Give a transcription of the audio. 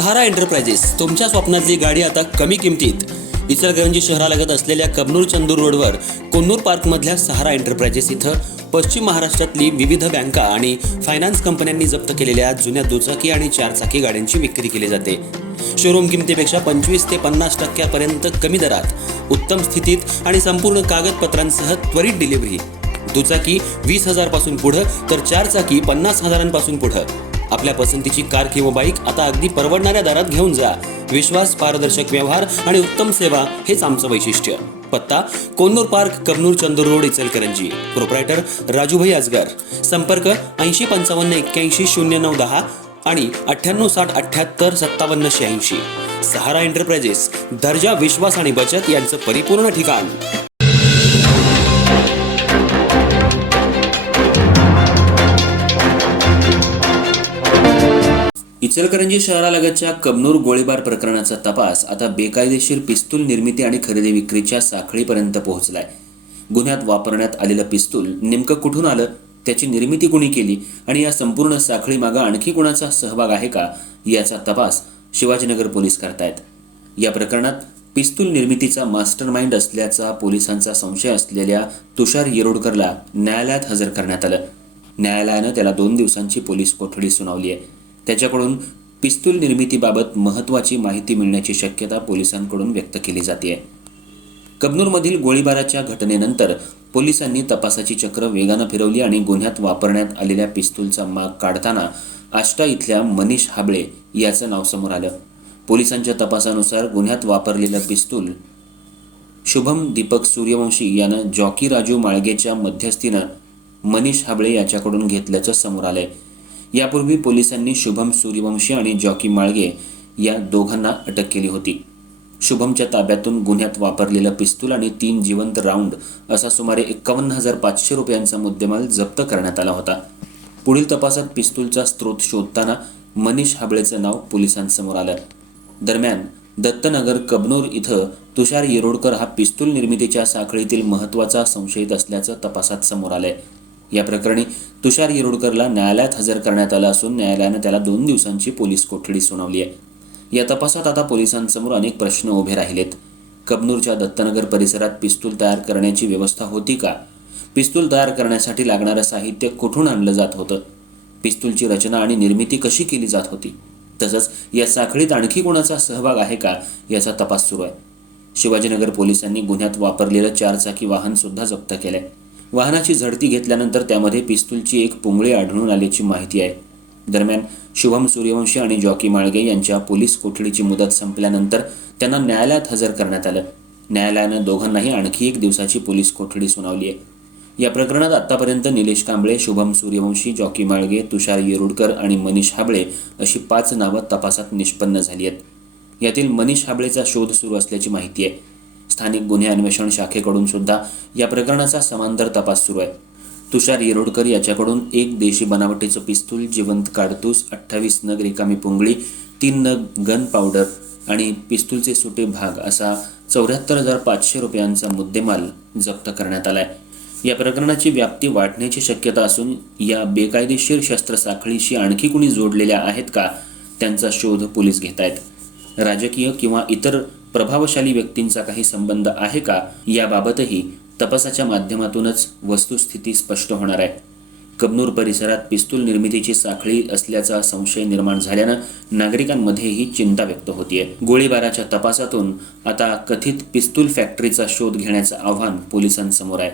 सहारा enterprises तुमच्या स्वप्नातली गाडी आता कमी किमतीत. इचलकरंजी शहरालगत असलेल्या कबनूर चंदूर रोडवर कोन्नूर पार्कमधल्या सहारा एंटरप्राइजेस इथं पश्चिम महाराष्ट्रातली विविध बँका आणि फायनान्स कंपन्यांनी जप्त केलेल्या जुन्या दुचाकी आणि चारचाकी गाड्यांची विक्री केली जाते. शोरूम किमतीपेक्षा 25 ते 50% कमी दरात, उत्तम स्थितीत आणि संपूर्ण कागदपत्रांसह त्वरित डिलिव्हरी. दुचाकी 20,000 पासून पुढं तर चारचाकी 50,000 पुढं. आपल्या पसंतीची कार किंवा बाईक आता अगदी परवडणाऱ्या दरात घेऊन जा. विश्वास, पारदर्शक व्यवहार आणि उत्तम सेवा हेच आमचं वैशिष्ट्य. पत्ता Konnur park, Kabnur Chandur road, Ichalkaranji. Proprietor Rajubhai Ajgar. संपर्क 8055810910 आणि 9860785786. सहारा एंटरप्राइजेस, दर्जा, विश्वास आणि बचत यांचं परिपूर्ण ठिकाण. इचलकरंजी शहरालगतच्या कबनूर गोळीबार प्रकरणाचा तपास आता बेकायदेशीर पिस्तूल निर्मिती आणि खरेदी विक्रीच्या साखळीपर्यंत पोहोचलाय. गुन्ह्यात वापरण्यात आलेलं पिस्तूल नेमकं कुठून आलं, त्याची निर्मिती कुणी केली आणि या संपूर्ण साखळीमागं आणखी कुणाचा सहभाग आहे का, याचा तपास शिवाजीनगर पोलीस करतायत. या प्रकरणात पिस्तूल निर्मितीचा मास्टरमाइंड असल्याचा पोलिसांचा संशय असलेल्या तुषार येरोडकरला न्यायालयात हजर करण्यात आलं. न्यायालयानं त्याला 2 दिवसांची पोलीस कोठडी सुनावली आहे. त्याच्याकडून पिस्तूल निर्मितीबाबत महत्त्वाची माहिती मिळण्याची शक्यता पोलिसांकडून व्यक्त केली जाते. कबनूरमधील गोळीबाराच्या घटनेनंतर पोलिसांनी तपासाची चक्र वेगानं फिरवली आणि गुन्ह्यात वापरण्यात आलेल्या पिस्तूलचा माग काढताना आष्टा इथल्या मनीष हाबळे याचं नाव समोर आलं. पोलिसांच्या तपासानुसार गुन्ह्यात वापरलेलं पिस्तूल शुभम दीपक सूर्यवंशी यानं जॉकी राजू माळगेच्या मध्यस्थीनं मनीष हाबळे याच्याकडून घेतल्याचं समोर आलंय. यापूर्वी पोलिसांनी शुभम सूर्यवंशी आणि जॉकी माळगे या दोघांना अटक केली होती. शुभमच्या ताब्यातून गुन्ह्यात वापरलेलं पिस्तूल आणि 3 जिवंत राऊंड असा सुमारे 51,500 रुपयांचा मुद्देमाल जप्त करण्यात आला होता. पुढील तपासात पिस्तूलचा स्रोत शोधताना मनीष हाबळेचं नाव पोलिसांसमोर आलं. दरम्यान दत्तनगर कबनूर इथं तुषार येरोडकर हा पिस्तूल निर्मितीच्या साखळीतील महत्त्वाचा संशयित असल्याचं तपासात समोर आलंय. या प्रकरणी तुषार येरोडकरला न्यायालयात हजर करण्यात आलं असून न्यायालयानं त्याला 2 दिवसांची पोलीस कोठडी सुनावली आहे. या तपासात आता पोलिसांसमोर अनेक प्रश्न उभे राहिलेत. कबनूरच्या दत्तनगर परिसरात पिस्तूल तयार करण्याची व्यवस्था होती का? पिस्तूल तयार करण्यासाठी लागणारं साहित्य कुठून आणलं जात होतं? पिस्तूलची रचना आणि निर्मिती कशी केली जात होती? तसंच या साखळीत आणखी कोणाचा सहभाग आहे का, याचा तपास सुरू आहे. शिवाजीनगर पोलिसांनी गुन्ह्यात वापरलेलं 4चाकी वाहन सुद्धा जप्त केलंय. वाहनाची झडती घेतल्यानंतर त्यामध्ये पिस्तूलची एक पुंगळी आढळून आल्याची माहिती आहे. दरम्यान शुभम सूर्यवंशी आणि जॉकी माळगे यांच्या पोलीस कोठडीची मुदत संपल्यानंतर त्यांना न्यायालयात हजर करण्यात आलं. न्यायालयानं दोघांनाही आणखी 1 दिवसाची पोलीस कोठडी सुनावली आहे. या प्रकरणात आतापर्यंत निलेश कांबळे, शुभम सूर्यवंशी, जॉकी माळगे, तुषार येरोडकर आणि मनीष हाबळे अशी 5 नावं तपासात निष्पन्न झाली आहेत. यातील मनीष हाबळेचा शोध सुरू असल्याची माहिती आहे. स्थानिक गुन्हे अन्वेषण शाखेकडून सुद्धा या प्रकरणाचा समांतर तपास सुरू आहे. तुषार येरोडकर याच्याकडून 1 देशी बनावटीचं पिस्तूल, जिवंत काडतूस, 28 नग रिकामी पुंगळी, 3 नग गन पावडर आणि पिस्तूलचे सुटे भाग असा 74,500 रुपयांचा मुद्देमाल जप्त करण्यात आलाय. या प्रकरणाची व्याप्ती वाढण्याची शक्यता असून या बेकायदेशीर शस्त्रसाखळीशी आणखी कुणी जोडलेल्या आहेत का, त्यांचा शोध पोलीस घेत आहेत. राजकीय किंवा इतर प्रभावशाली व्यक्तींचा काही संबंध आहे का, याबाबतही तपासाच्या माध्यमातूनच वस्तुस्थिती स्पष्ट होणार आहे. कबनूर परिसरात पिस्तूल निर्मितीची साखळी असल्याचा संशय निर्माण झाल्यानं नागरिकांमध्येही चिंता व्यक्त होतीये. गोळीबाराच्या तपासातून आता कथित पिस्तूल फॅक्टरीचा शोध घेण्याचं आव्हान पोलिसांसमोर आहे.